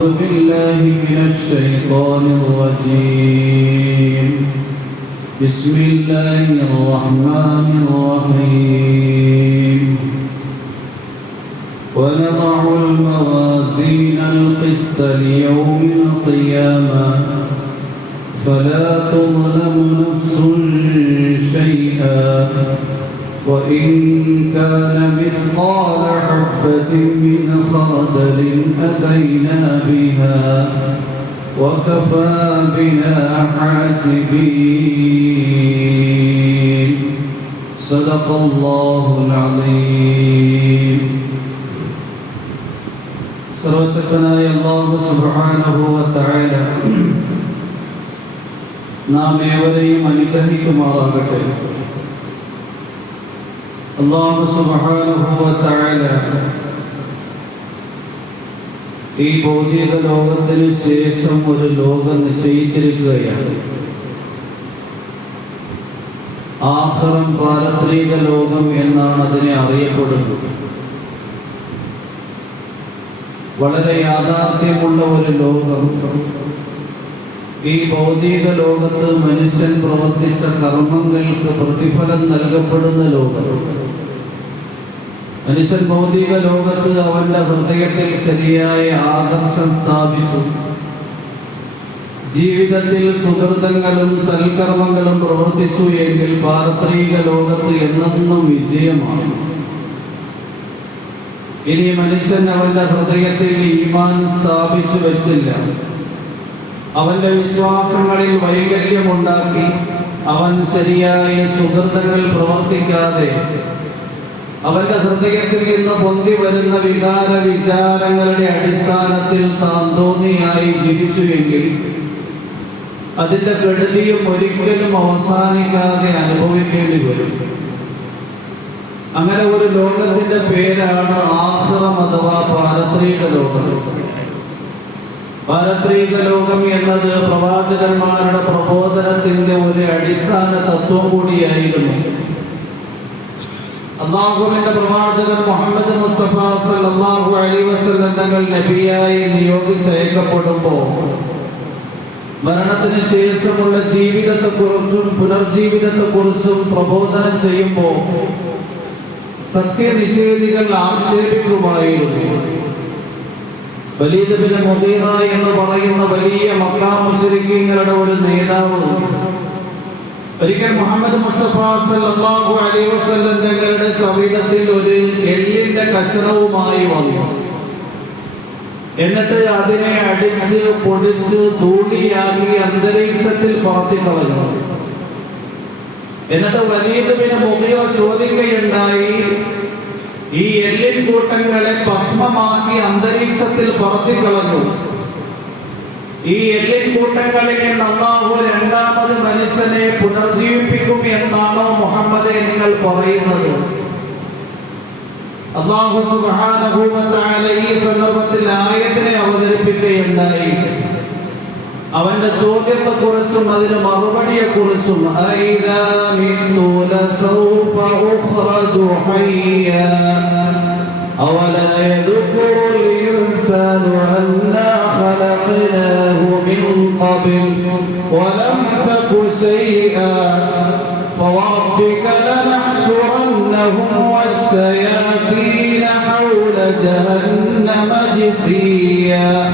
بالله من الشيطان الرجيم. بسم الله الرحمن الرحيم. ونضع الموازين القسط ليوم القيامة. فلا تظلم نفس شيئا. وإن كان مثقال حبة من خردل أتينا بها وكفى بنا حاسبين صدق الله العظيم സർവശക്തനായ അള്ളാഹു സുബ്ഹാനഹു വതആല നാം ഏവരെയും അനുഗ്രഹിക്കുമാറാകട്ടെ അള്ളാഹു സുബ്ഹാനഹു വതആല ഈ ഭൗതിക ലോകത്തിന് ശേഷം ഒരു ലോകം നിശ്ചയിച്ചിരിക്കുകയാണ്. ആഹ്റം പാരത്രിക ലോകം എന്നാണ് അതിനെ അറിയപ്പെടുന്നത്. വളരെ യാഥാർത്ഥ്യമുള്ള ഒരു ലോകം. ഈ ഭൗതിക ലോകത്ത് മനുഷ്യൻ പ്രവർത്തിച്ച കർമ്മങ്ങൾക്ക് പ്രതിഫലം നൽകപ്പെടുന്ന ലോകം മനുഷ്യൻ ഭൗതിക ലോകത്ത് അവന്റെ ഹൃദയത്തിൽ ശരിയായ ആദർശം സ്ഥാപിച്ചു. ജീവിതത്തിൽ സുഹൃതങ്ങളും സൽക്കർമ്മങ്ങളും പ്രവർത്തിച്ചു എങ്കിൽ പാരത്രിക ലോകത്ത് എന്നെന്നും വിജയമാണ്. ഇനി മനുഷ്യൻ അവന്റെ ഹൃദയത്തിൽ ഈമാൻ സ്ഥാപിച്ചു വെച്ചില്ല. അവന്റെ വിശ്വാസങ്ങളിൽ വൈകല്യമുണ്ടാക്കി അവൻ ശരിയായ സുഹൃതങ്ങൾ പ്രവർത്തിക്കാതെ അവന്റെ ഹൃദയത്തിൽ നിന്ന് പൊന്തി വരുന്ന വികാര വിചാരങ്ങളുടെ അടിസ്ഥാനത്തിൽ താൻ തോന്നിയായി ജീവിച്ചുവെങ്കിൽ അതിന്റെ കെടുതിയും ഒരിക്കലും അവസാനിക്കാതെ അനുഭവിക്കേണ്ടി വരും. അങ്ങനെ ഒരു ലോകത്തിന്റെ പേരാണ് ആഹ്റം അഥവാ പാരത്രിക ലോകം. പാരത്രിക ലോകം എന്നത് പ്രവാചകന്മാരുടെ പ്രബോധനത്തിന്റെ ഒരു അടിസ്ഥാന തത്വം കൂടിയായിരുന്നു. അള്ളാഹുവിന്റെ പ്രവാചകൻ മുഹമ്മദ് മുസ്തഫ സല്ലല്ലാഹു അലൈഹി വസല്ലം തങ്ങൾ നബിയായി നിയോഗിച്ചയക്കപ്പെടുമ്പോൾ മരണത്തിന് ശേഷമുള്ള ജീവിതത്തെക്കുറിച്ചും പുനർജീവിതത്തെക്കുറിച്ചും പ്രബോധനം ചെയ്യുമ്പോൾ സത്യനിഷേധികൾ ആക്ഷേപിക്കുമായിരുന്നു. മുദീറ എന്ന് പറയുന്ന വലിയ മക്കാ മുസ്ലിങ്ങളുടെ ഒരു നേതാവ് ഒരിക്കൽ മുഹമ്മദ് മുസ്തഫ സല്ലല്ലാഹു അലൈഹി വസല്ലം തങ്ങളുടെ സവിധത്തിൽ ഒരു എള്ളിന്റെ കഷണവുമായി വന്നു. എന്നിട്ട് അതിനെ അടിച്ച് പൊടിച്ച് തൂണിയാക്കി അന്തരീക്ഷത്തിൽ പറത്തിക്കളഞ്ഞു. എന്നിട്ട് വലിയതുവിന് മുഖയോ ചോദിക്കുകയുണ്ടായി ഈ എല്ലിൻ കൂട്ടങ്ങളെ ഭസ്മമാക്കി അന്തരീക്ഷത്തിൽ പറത്തിക്കളഞ്ഞു. ഈ എല്ലിൻ കൂട്ടങ്ങളിൽ നിന്ന് അള്ളാഹു രണ്ടാമത് മനുഷ്യനെ പുനർജീവിപ്പിക്കും എന്നാണോ മുഹമ്മദെ നിങ്ങൾ പറയുന്നത്? അള്ളാഹു വ ഈ സന്ദർഭത്തിൽ ആയത്തിനെ അവതരിപ്പിക്കുകയുണ്ടായി. അവന്റെ ചോദ്യത്തെ കുറിച്ചും അതിന് മറുപടിയെ കുറിച്ചും أولا يذكر الإنسان أنا خلقناه من قبل ولم تك شيئا فوربك لنحشرنهم والسياطين حول جهنم جثيا.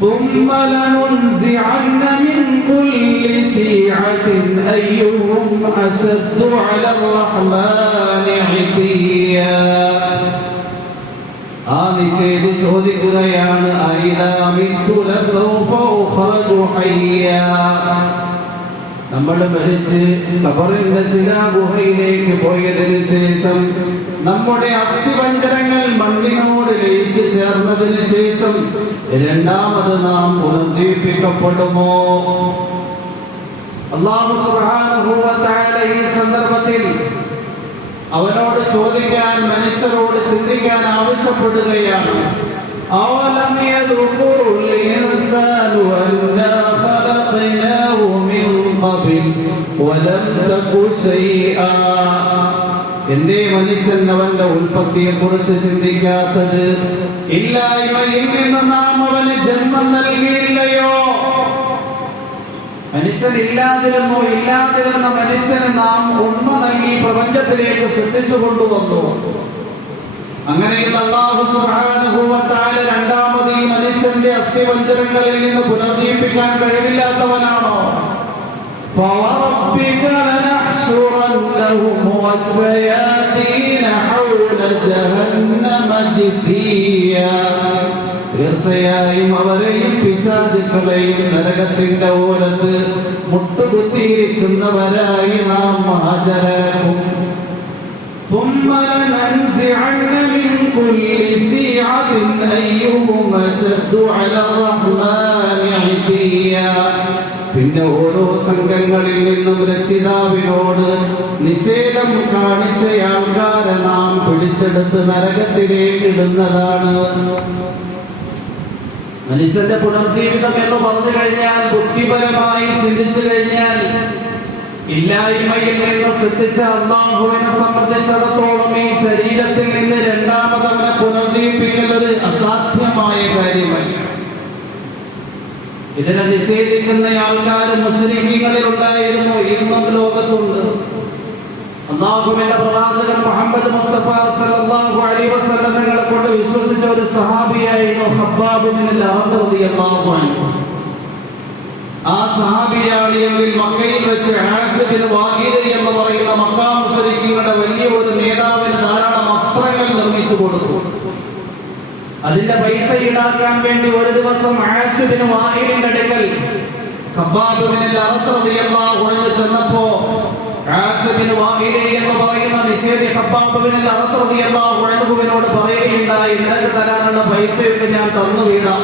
ثم لننزعن من كل شيعة أيهم أشد على الرحمن عتيا. നിഷേധി ചോദിക്കുകയാണ് നമ്മൾ മരിച്ച് കബറിന്റെ ശിലാഗുഹയിലേക്ക് പോയതിനു ശേഷം നമ്മുടെ അസ്ഥിപഞ്ചരങ്ങൾ മണ്ണിനോട് ലയിച്ചു ചേർന്നതിന് ശേഷം രണ്ടാമത് നാം പുനർജീവിപ്പിക്കപ്പെടുമോ? അള്ളാഹു സുബ്ഹാനഹു വ തആല ഈ സന്ദർഭത്തിൽ അവനോട് ചോദിക്കാൻ മനുഷ്യരോട് ചിന്തിക്കാൻ ആവശ്യപ്പെടുകയാണ്. എന്തേ മനുഷ്യൻ അവന്റെ ഉൽപ്പത്തിയെ കുറിച്ച് ചിന്തിക്കാത്തത്? ഇല്ലായ്മയിൽ നിന്ന് നാം അവന് ജന്മം നൽകിയില്ലയോ? മനുഷ്യനില്ലാതിരുന്നു ഇല്ലാതിരുന്ന മനുഷ്യന് നാം ഉണ്മ നൽകി പ്രപഞ്ചത്തിലേക്ക് സൃഷ്ടിച്ചു കൊണ്ടുവന്നു. അങ്ങനെയുള്ള അള്ളാഹു രണ്ടാമത് ഈ മനുഷ്യന്റെ അസ്ഥിവഞ്ചനങ്ങളിൽ നിന്ന് പുനർജീവിപ്പിക്കാൻ കഴിവില്ലാത്തവനാണോ? തീർച്ചയായും അവരെയും പിശാചുക്കളെയും നരകത്തിന്റെ ഓരത്ത് മുട്ടുകുത്തിയിരിക്കുന്നവരായി നാം ഹാജരാക്കും ثم لننزعن من كل شيعة أيهم أشد على الرحمن عتيا പിന്നെ ഓരോ സംഘങ്ങളിൽ നിന്നും രക്ഷിതാവിനോട് നിഷേധം കാണിച്ച ആൾക്കാരെ നാം പിടിച്ചെടുത്ത് നരകത്തിലേക്ക് ഇടുന്നതാണ് മനുഷ്യന്റെ പുനർജീവിതം എന്ന് പറഞ്ഞു കഴിഞ്ഞാൽ ബുദ്ധിപരമായി ചിന്തിച്ചു കഴിഞ്ഞാൽ ഇല്ലായ്മയിൽ നിന്ന് ശ്രദ്ധിച്ച അള്ളാഹുവിനെ സംബന്ധിച്ചിടത്തോളം ഈ ശരീരത്തിൽ നിന്ന് രണ്ടാമതവനെ പുനർജീവിപ്പിക്കുന്നത് അസാധ്യമായ കാര്യമല്ല. ഇതിനെ നിഷേധിക്കുന്ന ആൾക്കാർ മുസ്ലിമീങ്ങളിൽ ഉണ്ടായിരുന്നു ഇന്നും ലോകത്തുണ്ട്. അള്ളാഹുവിന്റെ പ്രവാചകൻ മുഹമ്മദ് മുസ്തഫ സല്ലല്ലാഹു അലൈഹി വസല്ലം തങ്ങളെ വിശ്വസിച്ച ഒരു സഹാബിയായിരുന്നു ഹബ്ബാബ് ബിൻ അൽ-അറദ് റളിയല്ലാഹു അൻഹു. ആ സഹാബിയാളിയിൽ മക്കയിൽ വെച്ച് ആസിബിന് വാഗീരി എന്ന് പറയുന്ന മക്കാ മുസ്ലിങ്ങളുടെ വലിയ ഒരു നേതാവിന് ധാരാളം വസ്ത്രങ്ങൾ കൊടുത്തു. അതിന്റെ പൈസ ഈടാക്കാൻ വേണ്ടി ഒരു ദിവസം ആസിബിന് വാഹിദിന്റെ അടുക്കൽ ചെന്നപ്പോ എന്ന് പറയുന്ന നിഷേധി ഖബ്ബാബിന് റളിയല്ലാഹു അൻഹുവിനോട് പറയുകയുണ്ടായി. നിനക്ക് തരാനുള്ള പൈസയൊക്കെ ഞാൻ തന്നു വീടാം.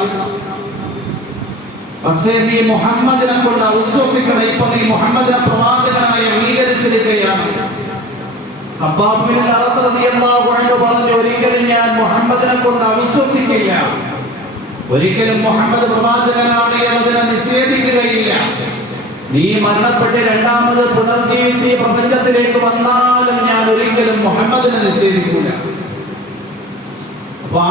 പക്ഷേ നീ മുഹമ്മദിനെ കൊണ്ട് അവിശ്വസിക്കണം. ഇപ്പൊ നീ മുഹമ്മദിനെ പ്രവാചകനായി അംഗീകരിച്ചിരിക്കുകയാണ്. അബ്ബാബിന്റെ അറത്ത് പറഞ്ഞു ഒരിക്കലും ഞാൻ മുഹമ്മദിനെ കൊണ്ട് അവിശ്വസിക്കില്ല. ഒരിക്കലും മുഹമ്മദ് പ്രവാചകനാണ് എന്നതിനെ നീ മരണപ്പെട്ട് രണ്ടാമത് പുനർജീവിച്ച് ഈ പ്രപഞ്ചത്തിലേക്ക് വന്നാലും ഞാൻ ഒരിക്കലും മുഹമ്മദിനെ നിഷേധിക്കൂല. അപ്പൊ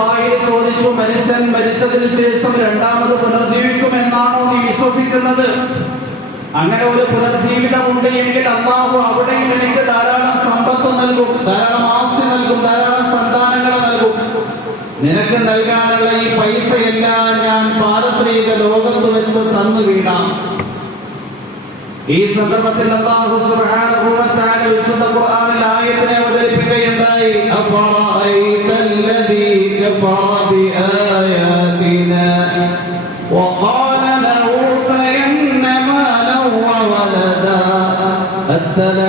വായിൽ ചോദിച്ചു മനുഷ്യൻ മരിച്ചതിന് ശേഷം രണ്ടാമത് പുനർജീവിക്കുമെന്നാണോ നീ വിശ്വസിക്കുന്നത്? അങ്ങനെ ഒരു പുനർജീവിതമുണ്ട് എങ്കിൽ അള്ളാഹു അവിടെയും എനിക്ക് ധാരാളം സമ്പത്ത് നൽകും ധാരാളം ആസ്തി നൽകും ധാരാളം സന്താനങ്ങൾ നൽകും. നിനക്ക് നൽകാനുള്ള ഈ പൈസയെല്ലാം ഞാൻ പാരത്രിക ലോകത്ത് വെച്ച് തന്നു വീണാം. ഈ സന്ദർഭത്തിൽ അല്ലാഹു സുബ്ഹാനഹു വ തആല വിശുദ്ധ ഖുർആനിൽ ആയത്തിനെ അവതരിപ്പിക്കുകയുണ്ടായി അഫറഅയ്തല്ലദീ കഫറ ബിആയാതിനാ وقال لأوتين مالا وولدا أطلع الغيب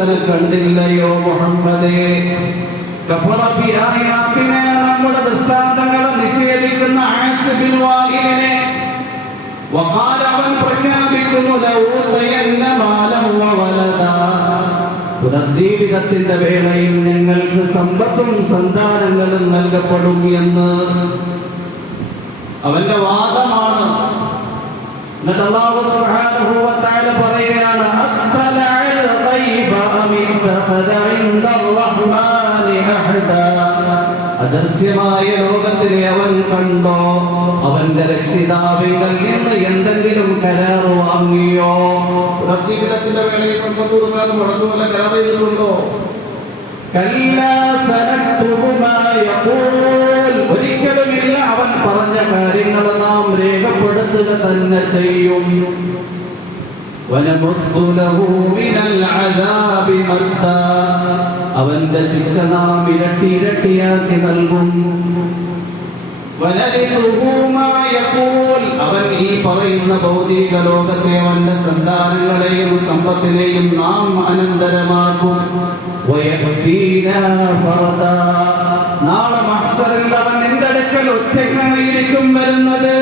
ഒരുത്തനെ കണ്ടില്ലയോ മുഹമ്മദേ? നമ്മുടെ ദൃഷ്ടാന്തങ്ങളെ നിഷേധിക്കുന്ന അവൻ പ്രഖ്യാപിക്കുന്നു പുനർജീവിതത്തിന്റെ വേളയിൽ ഞങ്ങൾക്ക് സമ്പത്തും സന്താനങ്ങളും നൽകപ്പെടും എന്ന് അവന്റെ വാദമാണ്. എന്നിട്ട് അള്ളാഹു തആല പറയുകയാണ് അത്തലഅൽ ഗൈബ അം ഇത്തഖദ ഇൻദർ റഹ്മാനി അഹദാ ലോകത്തിനെ അവൻ കണ്ടോ? അവന്റെ രക്ഷിതാവിങ്കൽ നിന്ന് എന്തെങ്കിലും കരാർ വാങ്ങിയോ? ജീവിതത്തിന്റെ വേളയിൽ സമ്പത്ത് കൊടുക്കാതെ മുടക്കുമല്ല കരാർ ചെയ്തിട്ടുണ്ടോ. ഒരിക്കലുമില്ല അവൻ പറഞ്ഞ കാര്യങ്ങൾ നാം രേഖപ്പെടുത്തുക തന്നെ ചെയ്യും. വനമുദ്ദു ലഹു മിനൽ അദാബി മദ്ദാ. അവന്റെ ശിക്ഷ നാം ഇരട്ടി ഇരട്ടിയാക്കി നൽകും വനരിതുഹു മാ യഖൂൽ. അവൻ ഈ പറയുന്ന ഭൗതിക ലോകത്തെ അവന്റെ സന്താനങ്ങളെയും സമ്പത്തിനെയും നാം അനന്തരമാക്കും. നാളെ മഹ്സറിൽ അവൻ എന്റെ അടുക്കൽ ഒറ്റയ്ക്കായിരിക്കും വരുന്നത്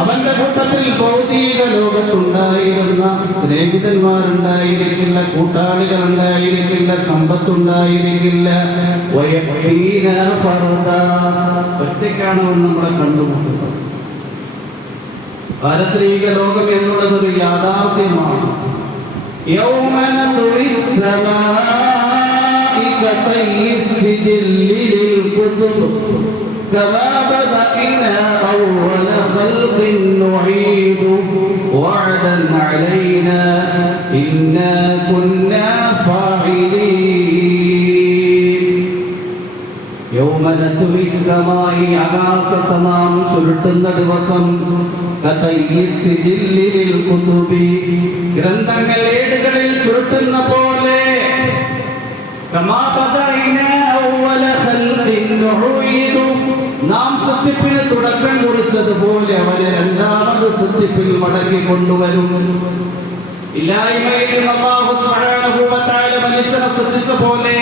അവന്റെ കൂട്ടത്തിൽ ഭൗതിക ലോകത്തുണ്ടായിരുന്ന സ്നേഹിതന്മാരുണ്ടായിരിക്കില്ല കൂട്ടാളികൾ ഉണ്ടായിരിക്കില്ല സമ്പത്തുണ്ടായിരിക്കില്ല. ഒറ്റയ്ക്കാണ് അവൻ നമ്മളെ കണ്ടുമുട്ടുന്നത് പാരത്രിക ലോകം എന്നുള്ളത് ഒരു യാഥാർത്ഥ്യമാണ് يوم نطوي السماء كطي السجل للكتب كما بدأنا أول خلق نعيد وعدا علينا إنا كنا فاعلين يوم نطوي السماء ആകാശത്ത് നാം ചുരുട്ടുന്ന ദിവസം കതയ്യിസ്സിജില്ലിൽ കുതുബി ഗ്രന്ഥങ്ങൾ ഏടുകളിൽ ചുരുട്ടുന്ന പോലെ. നാം സത്യപ്പിന് തുടക്കം കുറിച്ചതുപോലെ അവരെ രണ്ടാമത് സത്യപ്പിൽ മടക്കി കൊണ്ടുവരും ഇല്ലായ്മയിൽ മനുഷ്യനെ ശ്രദ്ധിച്ച പോലെ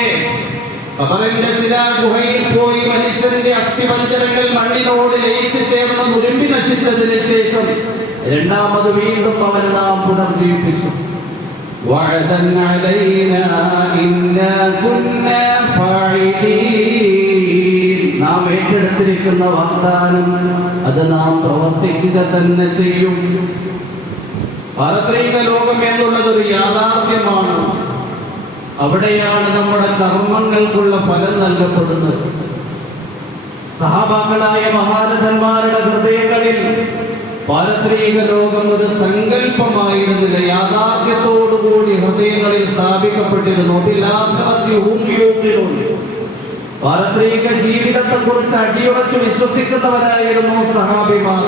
ഖബറിന്റെ ശിലാ ഗുഹയിൽ പോയി മനുഷ്യന്റെ അസ്ഥിപഞ്ചരങ്ങൾ മണ്ണിനോട് ലയിച്ച് ചേർന്ന് നുരുമ്പി നശിച്ചതിന് ശേഷം രണ്ടാമത് വീണ്ടും അവനെ നാം പുനർജീവിപ്പിച്ചു وعدا علينا إنا كنا فاعلين നാം ഏറ്റെടുത്തിരിക്കുന്ന വാഗ്ദാനം അത് നാം പ്രവർത്തിക്കുക തന്നെ ചെയ്യും പാരത്രിക ലോകം എന്നുള്ളത് ഒരു യാഥാർത്ഥ്യമാണ് അവിടെയാണ് നമ്മുടെ കർമ്മങ്ങൾക്കുള്ള ഫലം നൽകപ്പെടുന്നത്. സഹാബാക്കളായ മഹാരഥന്മാരുടെ ഹൃദയങ്ങളിൽ പാരത്രിക ലോകം ഒരു സങ്കല്പമായിരുന്നില്ല. യാഥാർത്ഥ്യത്തോടുകൂടി ഹൃദയങ്ങളിൽ സ്ഥാപിക്കപ്പെട്ടിരുന്നു. പാരത്രിക ജീവിതത്തെ കുറിച്ച് അടിയുറച്ച് വിശ്വസിക്കുന്നവരായിരുന്നു സഹാബിമാർ.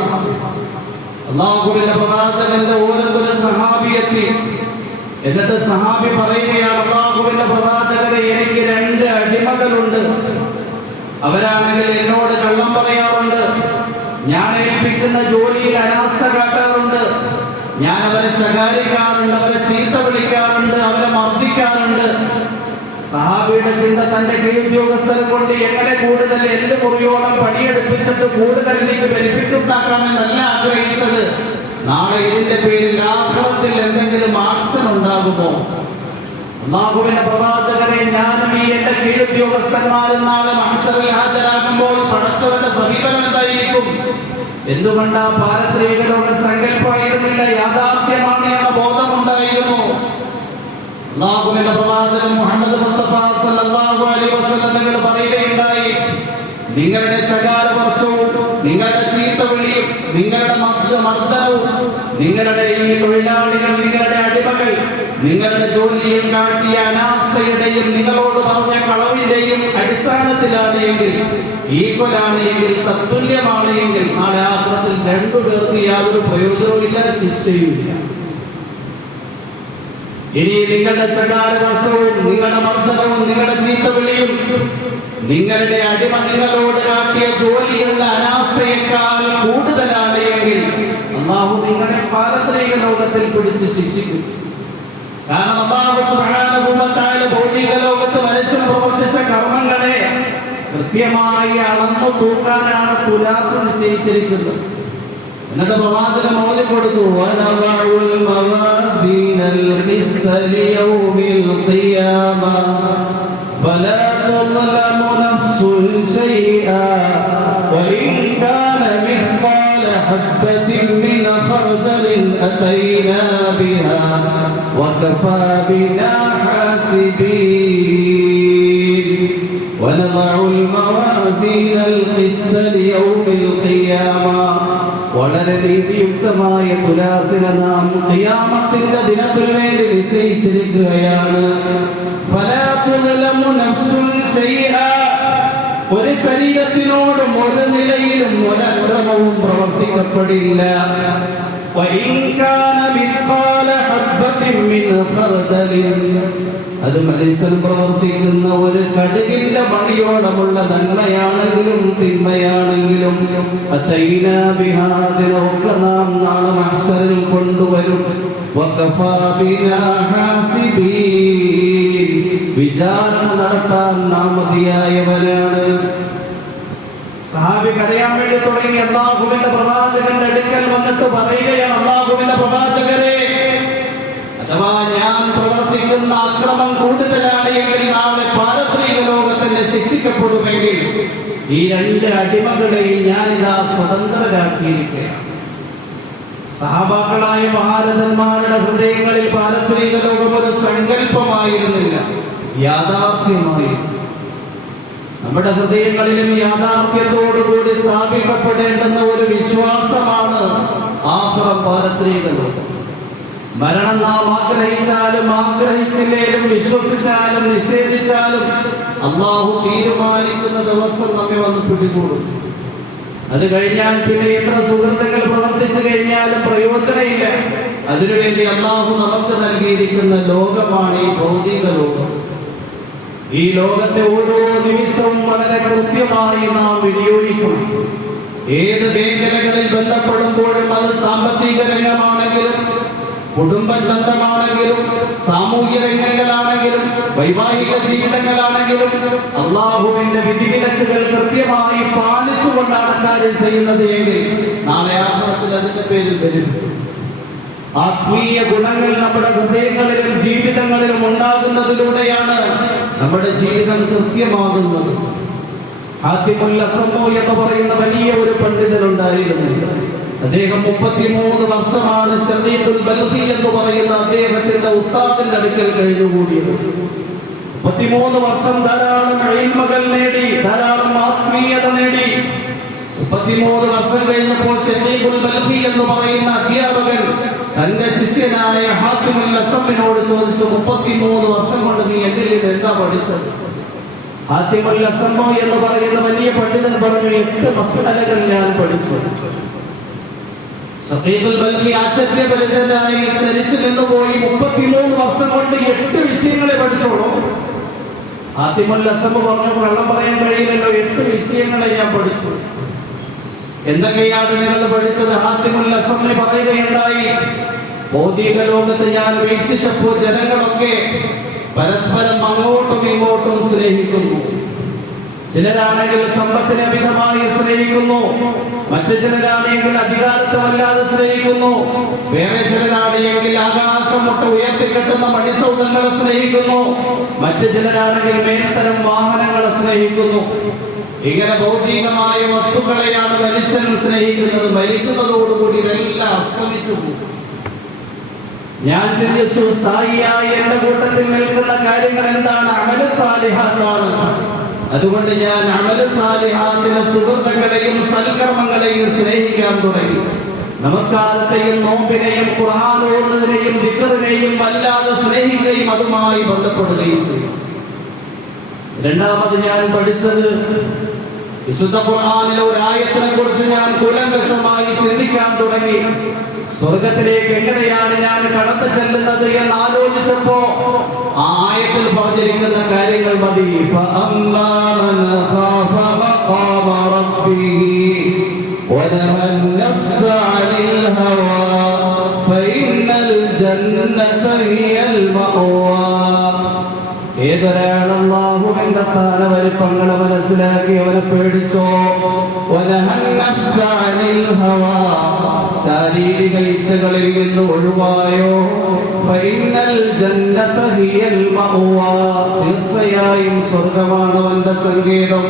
അള്ളാഹുവിന്റെ പ്രവാചകന്റെ ഓരോ സഹാബിയെത്തി എന്നിട്ട് സഹാബി പറയുകയാണ് അള്ളാഹുവിന്റെ പ്രവാചകരെ എനിക്ക് രണ്ട് അടിമകളുണ്ട്. അവരാണെങ്കിൽ എന്നോട് കള്ളം പറയാറുണ്ട്. ഞാൻ ഏൽപ്പിക്കുന്ന ജോലിയിൽ അനാസ്ഥ കാട്ടാറുണ്ട്. ഞാൻ അവരെ ശകാരിക്കാറുണ്ട് അവരെ ചീത്ത വിളിക്കാറുണ്ട് അവരെ മർദ്ദിക്കാറുണ്ട്. സഹാബിയുടെ ചിന്ത തന്റെ കീഴുദ്യോഗസ്ഥരെ കൊണ്ട് എങ്ങനെ കൂടുതൽ എന്റെ മുറിയോളം പണിയെടുപ്പിച്ചിട്ട് കൂടുതൽ എനിക്ക് ബെനിഫിറ്റ് ഉണ്ടാക്കാമെന്നല്ല ആഗ്രഹിച്ചത്. നാളെ ഇതിന്റെ പേരിൽ ആഹ്ലത്തിൽ എന്തെങ്കിലും ആക്ഷൻ ഉണ്ടാകുമോ അള്ളാഹുവിന്റെ പ്രവാചകരെ ഞാനും ഈ എന്റെ കീഴുദ്യോഗസ്ഥന്മാരും നാളെ മഹസറിൽ ഹാജരാകുമ്പോൾ പടച്ചവന്റെ സമീപനം എന്തായിരിക്കും എന്തുകൊണ്ട് ആ ലോക സങ്കല്പമായിരുന്നില്ല യാഥാർത്ഥ്യമാണ് എന്ന ബോധമുണ്ടായിരുന്നു? അള്ളാഹുവിന്റെ പ്രവാചകൻ മുഹമ്മദ് മുസ്തഫ സല്ലല്ലാഹു അലൈഹി വസല്ലം പറയുകയുണ്ടായി നിങ്ങളുടെ സകാല വർഷവും നിങ്ങളുടെ നിങ്ങളുടെ മർദ്ദനവും നിങ്ങളുടെ ഈ തൊഴിലാളികൾ നിങ്ങളുടെ അടിമകൾ. നിങ്ങളുടെ ജോലിയിൽ കാട്ടിയ അനാസ്ഥയുടെയും നിങ്ങളോട് പറഞ്ഞ കളവിന്റെയും അടിസ്ഥാനത്തിലാണ് എങ്കിൽ ഈക്വലാണ് എങ്കിൽ തത്തുല്യമാണ് എങ്കിൽ നാളെ ആത്രത്തിൽ രണ്ടു പേർക്ക് യാതൊരു പ്രയോജനവും ഇല്ല ശിക്ഷയും ഇല്ല ഇനി നിങ്ങളുടെ സകാരവർഷവും നിങ്ങളുടെ മർദ്ദനവും നിങ്ങളുടെ ചീത്തവിളിയും നിങ്ങളുടെ അടിമ നിങ്ങളോട് കാട്ടിയ ജോലിയുള്ള അനാസ്ഥയേക്കാൾ കൂടുതലാണ് എങ്കിൽ അള്ളാഹു നിങ്ങളെ പാരത്രിക ലോകത്തിൽ പിടിച്ച് ശിക്ഷിക്കും. കാരണം അള്ളാഹു തആല ഭൗതിക ലോകത്ത് മനുഷ്യൻ പ്രവർത്തിച്ച കർമ്മങ്ങളെ കൃത്യമായി അളന്നു തൂക്കാനാണ് തുലാസ് നിശ്ചയിച്ചിരിക്കുന്നത്. എന്നിട്ട് പ്രവാചകൻ ഓതി കൊടുത്തു വനദഉൽ മവാസീനൽ ഖിസ്ത ലിയൗമിൽ ഖിയാമ ഫലാ തുളമു നഫ്സുൻ ശൈആ വഇൻ കാന മിസ്ഖാല ഹബ്ബത്തിൻ മിൻ ഖർദലിൻ അതൈനാ ബിഹാ വകഫാ ബിനാ ഹാസിബീൻ ونضع الموازين القسط ليوم القيامة വളരെ നീതിയുക്തമായ തുലാസിന നാം ഖിയാമത്തിന്റെ ദിനത്തിനു വേണ്ടി നിശ്ചയിച്ചിരിക്കുകയാണ്. ഒരു ശരീരത്തിനോടും ഒരു നിലയിലും ഒരക്രമവും പ്രവർത്തിക്കപ്പെടില്ല. വൈകാനമിക്കോ അത് മനുഷ്യൻ പ്രവർത്തിക്കുന്ന ഒരു കടുകിന്റെ പണിയോടമുള്ള നന്മയാണെങ്കിലും തിന്മയാണെങ്കിലും ബിഹാ നാം നാളെ മത്സരം കൊണ്ടുവരും. വിചാരണ നടത്താൻ നാം മതിയായവരാണ് സഹാബി കരയാൻ വേണ്ടി തുടങ്ങി. അള്ളാഹുവിന്റെ പ്രവാചകന്റെ അടുക്കൽ വന്നിട്ട് പറയുകയാണ്. അള്ളാഹുവിന്റെ പ്രവാചകരെ അഥവാ ഞാൻ പ്രവർത്തിക്കുന്ന അക്രമം കൂടുതലാണ് എങ്കിൽ നാളെ പാരത്രിക ലോകത്തിന്റെ ശിക്ഷിക്കപ്പെടുമെങ്കിൽ ഈ രണ്ട് അടിമകളെയും ഞാനിതാ സ്വതന്ത്രരാക്കിയിരിക്കുകയാണ്. സഹാബാക്കളായ മഹാരഥന്മാരുടെ ഹൃദയങ്ങളിൽ പാരത്രിക ലോകം ഒരു സങ്കല്പമായിരുന്നില്ല. യാഥാർത്ഥ്യമായിരുന്നു. നമ്മുടെ ഹൃദയങ്ങളിലും യാഥാർത്ഥ്യത്തോടുകൂടി സ്ഥാപിക്കപ്പെടേണ്ടുന്ന ഒരു വിശ്വാസമാണ് ആഹ്റം പാരത്രിക ലോകം. മരണം നാം ആഗ്രഹിച്ചാലും ആഗ്രഹിച്ചില്ലേലും വിശ്വസിച്ചാലും നിഷേധിച്ചാലും അള്ളാഹു തീരുമാനിക്കുന്ന ദിവസം നമ്മെ വന്ന് പിടികൂടും. അത് കഴിഞ്ഞാൽ പിന്നെ എത്ര സുഹൃത്തുക്കൾ പ്രവർത്തിച്ചു കഴിഞ്ഞാലും പ്രയോജനമില്ല. അതിനുവേണ്ടി അള്ളാഹു നമുക്ക് നൽകിയിരിക്കുന്ന ലോകമാണ് ഈ ഭൗതിക ലോകം. ഈ ലോകത്തെ ഓരോ നിമിഷവും വളരെ കൃത്യമായി നാം വിനിയോഗിക്കണം ഏത് മേഖലകളിൽ ബന്ധപ്പെടുമ്പോഴും അത് സാമ്പത്തിക രംഗമാണെങ്കിലും കുടുംബ ബന്ധമാണെങ്കിലും സാമൂഹ്യ രംഗങ്ങളാണെങ്കിലും വൈവാഹിക ജീവിതങ്ങളാണെങ്കിലും അള്ളാഹുവിന്റെ വിധിവിലക്കുകൾ കൃത്യമായി പാലിച്ചുകൊണ്ടാണ് കാര്യം ചെയ്യുന്നത് എങ്കിൽ നാളെ ആഹ്ലത്തിൽ അതിന്റെ പേരിൽ വരും. ആത്മീയ ഗുണങ്ങൾ നമ്മുടെ ഹൃദയങ്ങളിലും ജീവിതങ്ങളിലും ഉണ്ടാകുന്നതിലൂടെയാണ് നമ്മുടെ ജീവിതം കൃത്യമാകുന്നത്. ആദ്യമുല്ല സമൂഹ എന്ന് പറയുന്ന വലിയ ഒരു പണ്ഡിതനുണ്ടായിരുന്നു. അദ്ദേഹം മുപ്പത്തിമൂന്ന് വർഷമാണ് ഷമീഖുൽ ബൽഖി എന്ന് പറയുന്ന അദ്ദേഹത്തിന്റെ ഉസ്താദിന്റെ അടുക്കൽ കഴിഞ്ഞുകൂടിയത്. മുപ്പത്തിമൂന്ന് വർഷം ധാരാളം അഴിമകൾ നേടി ധാരാളം ആത്മീയത നേടി. മുപ്പത്തിമൂന്ന് വർഷം കഴിഞ്ഞപ്പോൾ ഷമീഖുൽ ബൽഖി എന്ന് പറയുന്ന അധ്യാപകൻ തന്റെ ശിഷ്യനായ ഹാത്തിമുൽ അസമിനോട് ചോദിച്ചു മുപ്പത്തിമൂന്ന് വർഷം കൊണ്ട് നീ എന്നിൽ നിന്ന് എന്താ പഠിച്ചത്? ഹാത്തിമുൽ അസമ്മോ എന്ന് പറയുന്ന വലിയ പണ്ഡിതൻ പറഞ്ഞു എട്ട് മസലകൾ ഞാൻ പഠിച്ചു. ആശ്ചര്യപരിതനായി സ്മരിച്ചു നിന്നുപോയി മുപ്പത്തിമൂന്ന് വർഷം കൊണ്ട് എട്ട് വിഷയങ്ങളെ പഠിച്ചോളൂ. ഹാത്തിമുൽ അസമ്മ പറഞ്ഞു വെള്ളം പറയാൻ കഴിയില്ലല്ലോ എട്ട് വിഷയങ്ങളെ ഞാൻ പഠിച്ചു. എന്തൊക്കെയാണ് നിങ്ങൾ പഠിച്ചത്? ഹാത്തിമുൽ അസമ്മ പറയുകയുണ്ടായി ഭൗതിക ലോകത്ത് ഞാൻ വീക്ഷിച്ചപ്പോൾ ജനങ്ങളൊക്കെ പരസ്പരം അങ്ങോട്ടും ഇങ്ങോട്ടും സ്നേഹിക്കുന്നു. ചിലരാണെങ്കിൽ സമ്പത്തിനെ അമിതമായി സ്നേഹിക്കുന്നു. മറ്റു ചിലരാണെങ്കിൽ അധികാരത്തെ വല്ലാതെ സ്നേഹിക്കുന്നു. വേറെ ചിലരാണെങ്കിൽ ആകാശം മുട്ട ഉയർത്തിക്കെട്ടുന്ന മണിസൗദങ്ങളെ സ്നേഹിക്കുന്നു. മറ്റു ചിലരാണെങ്കിൽ മേൽത്തരം വാഹനങ്ങളെ സ്നേഹിക്കുന്നു. ഇങ്ങനെ ഭൗതികമായ വസ്തുക്കളെയാണ് മനുഷ്യൻ സ്നേഹിക്കുന്നത്. മരിക്കുന്നതോടുകൂടി ഇതെല്ലാം അസ്തമിച്ചു ഞാൻ ചിന്തിച്ചു സ്ഥായിയായി എന്റെ കൂട്ടത്തിൽ നിൽക്കുന്ന കാര്യങ്ങൾ എന്താണ്? അമല സാലിഹാത്താണ് അതുകൊണ്ട് ഞാൻ അമല സാലിഹാത്തിലെ സുഹൃത്തുക്കളെയും സൽക്കർമ്മങ്ങളെയും സ്നേഹിക്കാൻ തുടങ്ങി. നമസ്കാരത്തെയും നോമ്പിനെയും ഖുർആൻ ഓടുന്നതിനെയും വിക്കറിനെയും വല്ലാതെ സ്നേഹിക്കുകയും അതുമായി ബന്ധപ്പെടുകയും ചെയ്യും രണ്ടാമത് ഞാൻ പഠിച്ചത് വിശുദ്ധ ഖുർആനിലെ ഒരു ആയത്തിനെ കുറിച്ച് ഞാൻ കുലങ്കശമായി ചിന്തിക്കാൻ തുടങ്ങി. സ്വർഗത്തിലേക്ക് എങ്ങനെയാണ് ഞാൻ കടന്നു ചെല്ലുന്നത് എന്ന് ആലോചിച്ചപ്പോ ആ ആയത്തിൽ പറഞ്ഞിരിക്കുന്ന കാര്യങ്ങൾ മതി. ഏതൊരാളെന്നാ സ്ഥാന വലിപ്പങ്ങൾ മനസ്സിലാക്കി അവരെ പേടിച്ചോ. ശാരീരിക ഇച്ഛകളിൽ നിന്ന് ഒഴിവായോ. തീർച്ചയായും സ്വർഗമാണ് അവന്റെ സങ്കേതം.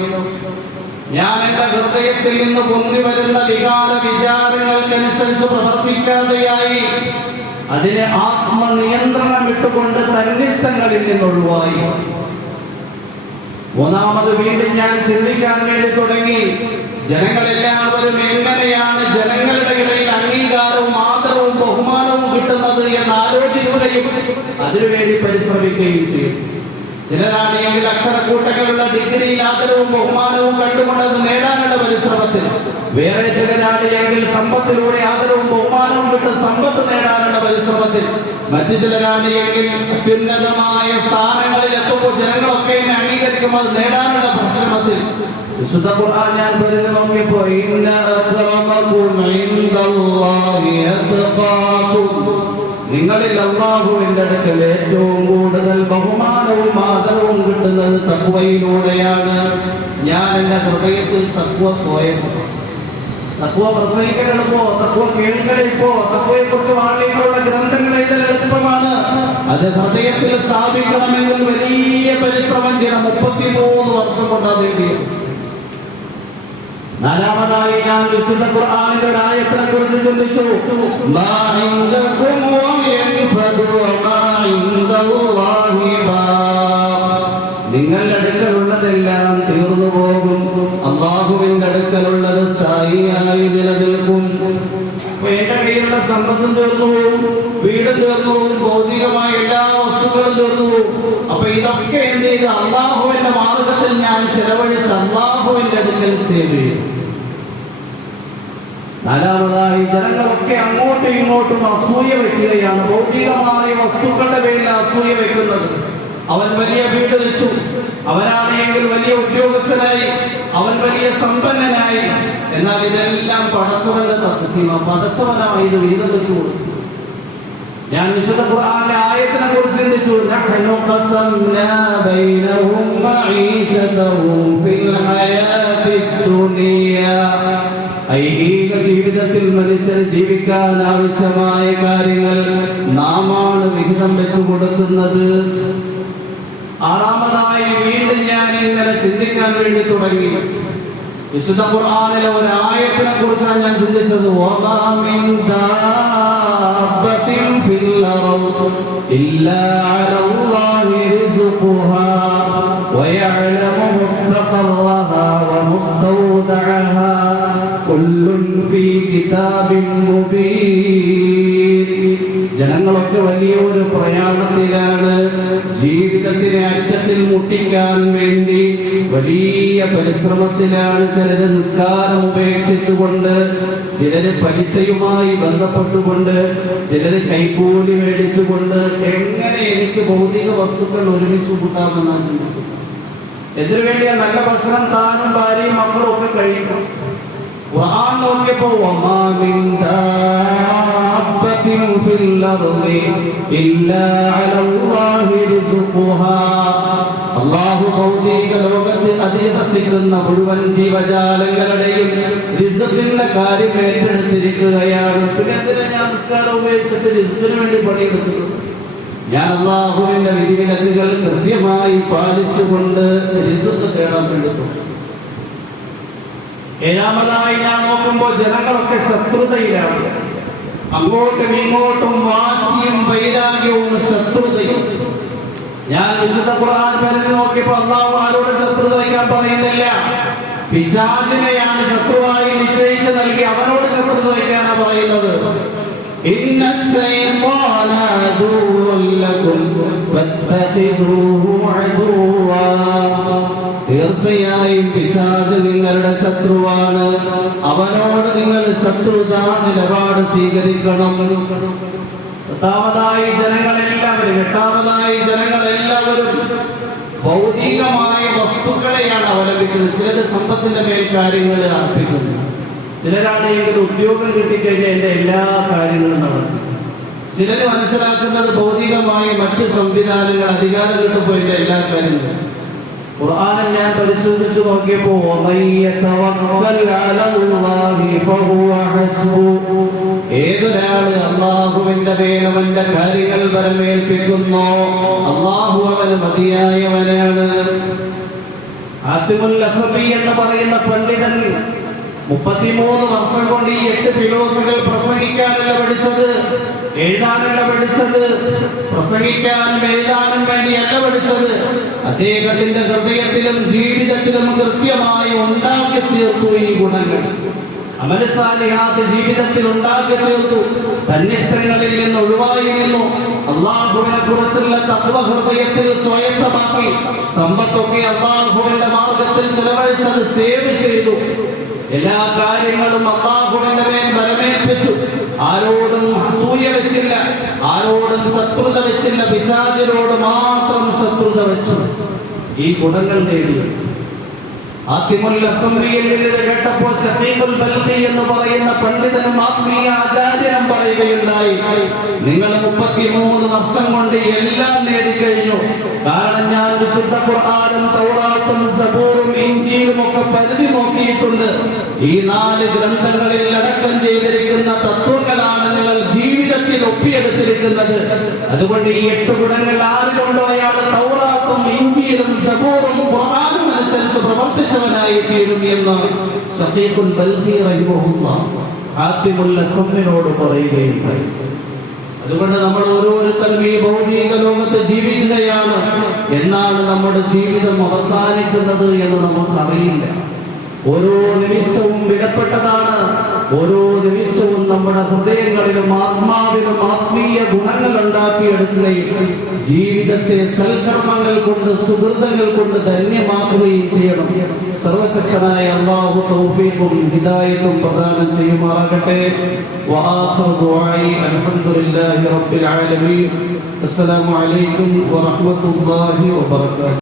ഞാൻ എന്റെ ഹൃദയത്തിൽ നിന്ന് പൊന്തി വരുന്ന വികാര വിചാരങ്ങൾക്കനുസരിച്ച് പ്രവർത്തിക്കാതെയായി അതിനെ ആത്മനിയന്ത്രണം ഇട്ടുകൊണ്ട് തന്നിഷ്ടങ്ങളിൽ നിന്നൊഴിവായി മൂന്നാമത് വീണ്ടും ഞാൻ ചിന്തിക്കാൻ വേണ്ടി തുടങ്ങി. ജനങ്ങളെല്ലാവരും എങ്ങനെയാണ് ജനങ്ങളുടെ ഇടയിൽ അംഗീകാരവും ആദരവും ബഹുമാനവും കിട്ടുന്നത് എന്ന് ആലോചിക്കുകയും അതിനുവേണ്ടി പരിശ്രമിക്കുകയും ചെയ്യും ചിലരാണെങ്കിൽ അക്ഷരക്കൂട്ടങ്ങളുള്ള ഡിഗ്രിയിൽ ആദരവും ബഹുമാനവും കണ്ടുകൊണ്ടത് നേടാനുള്ള പരിശ്രമത്തിൽ വേറെ ചില എങ്കിൽ സമ്പത്തിലൂടെ ആദരവും ബഹുമാനവും കിട്ടും. സമ്പത്ത് നേടാനുള്ള പരിശ്രമത്തിൽ. മറ്റു ചില എങ്കിൽ അത്യുന്നതമായ സ്ഥാനങ്ങളിൽ എത്തുമ്പോൾ ജനങ്ങളൊക്കെ എന്നെ അത് നേടാനുള്ള പരിശ്രമത്തിൽ. വിശുദ്ധ ഖുർആൻ ഞാൻ പറഞ്ഞു നോക്കിയപ്പോ ഇന്ന അക്രമകും ഇൻദല്ലാഹി അത്ഖാകും നിങ്ങളിൽ അള്ളാഹുവിന്റെ അടുക്കൽ ഏറ്റവും കൂടുതൽ ബഹുമാനവും ആദരവും കിട്ടുന്നത് തക്വയിലൂടെയാണ്. ഞാൻ എന്റെ ഹൃദയത്തിൽ തക്വ സ്വയം തക്വ പ്രസംഗിക്കാൻ എളുപ്പോ തക്കുവ കേൾക്കാൻ എളുപ്പോ തക്കുവയെ കുറിച്ച് വാണികളുള്ള ഗ്രന്ഥങ്ങൾ എഴുതാൻ എളുപ്പമാണ്. അത് ഹൃദയത്തിൽ സ്ഥാപിക്കണമെങ്കിൽ വലിയ പരിശ്രമം ചെയ്യണം. മുപ്പത്തിമൂന്ന് വർഷം കൊണ്ടാണ് വേണ്ടിയത് നാലാമതായി ഞാൻ വിശുദ്ധ ഖുർആാനിന്റെ ഒരു ആയത്തിനെ കുറിച്ച് ചിന്തിച്ചു നിങ്ങളുടെ അടുക്കലുള്ളതെല്ലാം തീർന്നു പോകും അള്ളാഹുവിന്റെ അടുക്കലുള്ളത് സ്ഥായിയായി നിലനിൽക്കും. സമ്പത്തും തീർന്നു പോകും. വീടും തീർന്നു പോകും. ഭൗതികമായ എല്ലാ വസ്തുക്കളും തീർന്നു പോകും. അപ്പൊ ഇതൊക്കെ എന്ത് ചെയ്ത് അള്ളാഹുവിന്റെ മാർഗത്തിൽ ഞാൻ ചെലവഴിച്ച് അള്ളാഹുവിന്റെ അടുക്കൽ സേവ് ചെയ്യും നാലാമതായി ജനങ്ങളൊക്കെ അങ്ങോട്ടും ഇങ്ങോട്ടും അസൂയ വെക്കുകയാണ്. ഭൗതികമായ വസ്തുക്കളുടെ പേരിൽ അസൂയ വെക്കുന്നത്. അവൻ വലിയ വീട് വെച്ചു. അവനാണെങ്കിൽ വലിയ ഉദ്യോഗസ്ഥനായി. അവൻ വലിയ സമ്പന്നനായി. എന്നാൽ ഇതെല്ലാം പടച്ചവന്റെ തത്സീമ. പടച്ചവനായി ഇത് വീതം വെച്ചു. കൊടുത്തു ഞാൻ വിശുദ്ധ ഖുർആന്റെ ആയത്തിനെ കുറിച്ച് ചിന്തിച്ചു. നഹ്നു ഖസംനാ ബൈനഹും മഈശതഹും ഫിൽ ഹയാത്തിദ് ദുനിയ. ഐഹിക ജീവിതത്തിൽ മനുഷ്യൻ ജീവിക്കാൻ ആവശ്യമായ കാര്യങ്ങൾ നാമാണ് വിഹിതം വെച്ചു കൊടുക്കുന്നത്. ആറാമതായി വീണ്ടും ഞാൻ ഇന്നലെ ചിന്തിക്കാൻ വേണ്ടി തുടങ്ങി. വിശുദ്ധ ഖുർആാനിലെ ഒരു ആയത്തിനെ കുറിച്ചാണ് ഞാൻ ചിന്തിച്ചത്. ജനങ്ങളൊക്കെ വലിയ ഒരു ഫിൽ മുട്ടിക്കാൻ വേണ്ടി വലിയ പരിശ്രമത്തിലാണ് ചിലര് നിസ്കാരം ഉപേക്ഷിച്ചുകൊണ്ട് ചിലര് പലിശയുമായി ബന്ധപ്പെട്ടുകൊണ്ട് ചിലര് കൈക്കൂലി മേടിച്ചുകൊണ്ട് എങ്ങനെ എനിക്ക് ഭൗതിക വസ്തുക്കൾ ഒരുമിച്ച് കൂട്ടാമെന്നാണ് എന്തിനു വേണ്ടിയാ നല്ല ഭക്ഷണം താനും ഭാര്യയും മക്കളും ഒക്കെ നോക്കിയപ്പോ വമാ മിൻ ഇല്ലാ അലല്ലാഹി അല്ലാഹു ഭൗതിക ലോകത്ത് അധിവസിക്കുന്ന മുഴുവൻ ജീവജാലങ്ങളുടെയും റിസപ്പിന്റെ കാര്യം ഏറ്റെടുത്തിരിക്കുകയാണ്. പിന്നെ എന്തിനാ ഞാൻ നിസ്കാരം ഉപയോഗിച്ചിട്ട് റിസ്ഖിന് വേണ്ടി പണിയെടുക്കുന്നത് ഞാൻ അള്ളാഹുവിന്റെ വിധിവിലക്കുകൾ കൃത്യമായി പാലിച്ചുകൊണ്ട് റിസപ്പ് തേടാൻ വേണ്ടി. ഏഴാമതായി ഞാൻ നോക്കുമ്പോൾ ജനങ്ങളൊക്കെ ശത്രുതയിലാണ്. അങ്ങോട്ടും ഇങ്ങോട്ടും വാശിയും വൈരാഗ്യവും ശത്രുതയും. ഞാൻ വിശുദ്ധ ഖുർആൻ പരിധി നോക്കിയപ്പോൾ അള്ളാഹു ആരോട് ശത്രുത വയ്ക്കാൻ പറയുന്നില്ല. പിശാചിനെയാണ് ശത്രുവായി നിശ്ചയിച്ച് നൽകി അവനോട് ശത്രു വയ്ക്കാനാണ് പറയുന്നത്. തീർച്ചയായും പിശാജ് നിങ്ങളുടെ ശത്രുവാണ്. അവനോട് നിങ്ങൾ ശത്രുതാ നിലപാട് സ്വീകരിക്കണം. എട്ടാമതായി ജനങ്ങളെല്ലാവരും എട്ടാമതായി ജനങ്ങളെല്ലാവരും ഭൗതികമായ വസ്തുക്കളെയാണ് അവലംബിക്കുന്നത്. ചിലര് സമ്പത്തിന്റെ മേൽ കാര്യങ്ങൾ അർപ്പിക്കുന്നു. ചിലരാണെങ്കിൽ ഉദ്യോഗം കിട്ടിക്കഴിഞ്ഞാൽ എന്റെ എല്ലാ കാര്യങ്ങളും നടക്കും. ചിലര് മനസ്സിലാക്കുന്നത് ഭൗതികമായ മറ്റ് സംവിധാനങ്ങൾ അധികാരം കിട്ടുമ്പോൾ എല്ലാ കാര്യങ്ങളും ഖുർആനിൽ ഞാൻ പരിശോധിച്ചു നോക്കിയപ്പോൾ. ഏതൊരാൾ അള്ളാഹുവിന്റെ മേൽ അവന്റെ കാര്യങ്ങൾ പരമേൽപ്പിക്കുന്നോ അള്ളാഹു അവൻ മതിയായവനാണ് ആത്തിമുൽ എന്ന് പറയുന്ന പണ്ഡിതൻ മുപ്പത്തിമൂന്ന് വർഷം കൊണ്ട് ഈ എട്ട് ഫിലോസുകൾ പ്രസംഗിക്കാനല്ല പഠിച്ചത്. എഴുതാനല്ല പഠിച്ചത്. പ്രസംഗിക്കാനും എഴുതാനും വേണ്ടിയല്ല പഠിച്ചത്. അദ്ദേഹത്തിന്റെ ഹൃദയത്തിലും ജീവിതത്തിലും കൃത്യമായി ഉണ്ടാക്കി തീർത്തു ഈ ഗുണങ്ങൾ. അമലസാലിഹാത്ത് ജീവിതത്തിൽ ഉണ്ടാക്കി തീർത്തു. തന്നിഷ്ടങ്ങളിൽ നിന്ന് ഒഴിവായി നിന്നു. അള്ളാഹുവിനെ കുറിച്ചുള്ള തത്വ ഹൃദയത്തിൽ സ്വയത്തമാക്കി. സമ്പത്തൊക്കെ അള്ളാഹുവിന്റെ മാർഗത്തിൽ ചെലവഴിച്ചത് സേവ് ചെയ്തു. എല്ലാ കാര്യങ്ങളും അള്ളാഹുവിന്റെ മേൽ ബലമേൽപ്പിച്ചു. ആരോടും അസൂയ വെച്ചില്ല ആരോടും ശത്രുത വെച്ചില്ല പിശാചിനോട് മാത്രം ശത്രുത വെച്ചു. ഈ ഗുണങ്ങൾ നേടി ആദ്യമുൽ അസംബ്ലിയിൽ നിന്ന് ബൽഖി എന്ന് പറയുന്ന പണ്ഡിതനും ആത്മീയ ആചാര്യനും പറയുകയുണ്ടായി. നിങ്ങൾ മുപ്പത്തിമൂന്ന് വർഷം കൊണ്ട് എല്ലാം നേടിക്കഴിഞ്ഞു. കാരണം ഞാൻ വിശുദ്ധ ഖുർആനും തൗറാത്തും സബൂറും ഇഞ്ചിയും ഒക്കെ പരിധി നോക്കിയിട്ടുണ്ട്. ഈ നാല് ഗ്രന്ഥങ്ങളിൽ അടക്കം ചെയ്തിരിക്കുന്ന തത്വങ്ങളാണ് നിങ്ങൾ ജീവിതത്തിൽ ഒപ്പിയെടുത്തിരിക്കുന്നത്. അതുകൊണ്ട് ഈ എട്ട് ഗുണങ്ങൾ ആരിലുണ്ടോ അയാൾ തൗറാത്തും ഇഞ്ചിയിലും സബൂറും ഖുർആനും അനുസരിച്ച് പ്രവർത്തിച്ചവനായി തീരും എന്ന് ബൽഖി റഹിമഹുല്ലാഹ് ആത്തിമുൽ അസമ്മിനോട് പറയുകയുണ്ടായി അതുകൊണ്ട് നമ്മൾ ഓരോരുത്തരും ഈ ഭൗതിക ലോകത്ത് ജീവിക്കുകയാണ്. എന്നാണ് നമ്മുടെ ജീവിതം അവസാനിക്കുന്നത് എന്ന് നമുക്കറിയില്ല. ഓരോ നിമിഷവും വിലപ്പെട്ടതാണ് ഓരോ നിമിഷവും നമ്മുടെ ഹൃദയങ്ങളിലും ആത്മാവിലും ആത്മീയ ഗുണങ്ങൾ ഉണ്ടാക്കിയെടുക്കുകയും ജീവിതത്തെ സൽക്കർമ്മങ്ങൾ കൊണ്ട് സുഹൃതങ്ങൾ കൊണ്ട് ധന്യമാക്കുകയും ചെയ്യണം സർവശക്തനായ അള്ളാഹു തൗഫീഖും ഹിദായത്തും പ്രദാനം ചെയ്യുമാറാകട്ടെ وآخر دعائي الحمد لله رب العالمين السلام عليكم ورحمة الله وبركاته